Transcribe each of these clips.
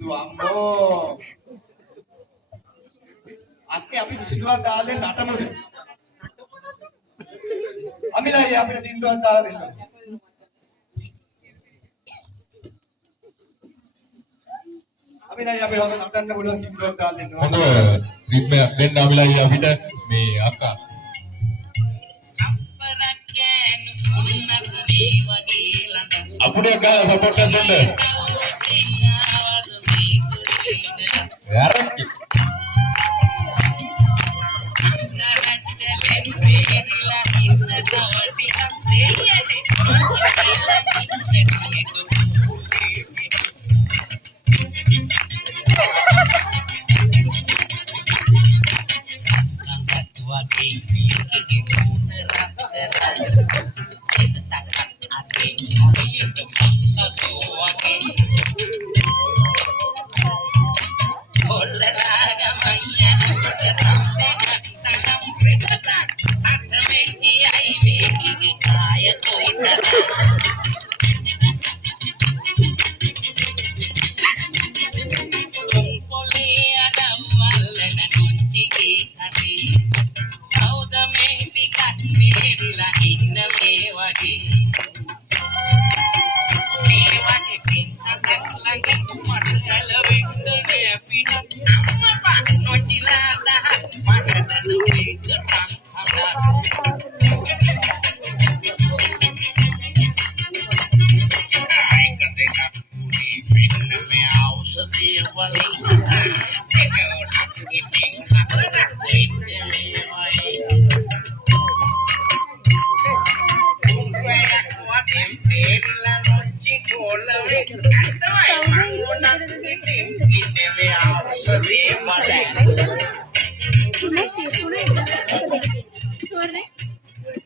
සින්දු අම්මෝ. අක්කේ අපි සින්දුවක් දාලා නටමුද? අමිලයි අපිට සින්දුවක් දාලා දෙන්න. අමිලයි අපි හොඳ නටන්න පුළුවන් සින්දුවක් දාලා දෙන්න. හොඳ රිද්මයක් දෙන්න අමිලයි අපිට මේ අක්කා. අපුඩේ ගා සපෝට් එකක් දෙන්න. යාරක්.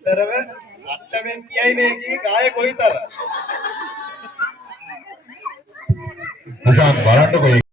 තරව අට්ටමෙන් කියයි මේකේ ගාය කොයිතරම්. උසාන් බලන්නකො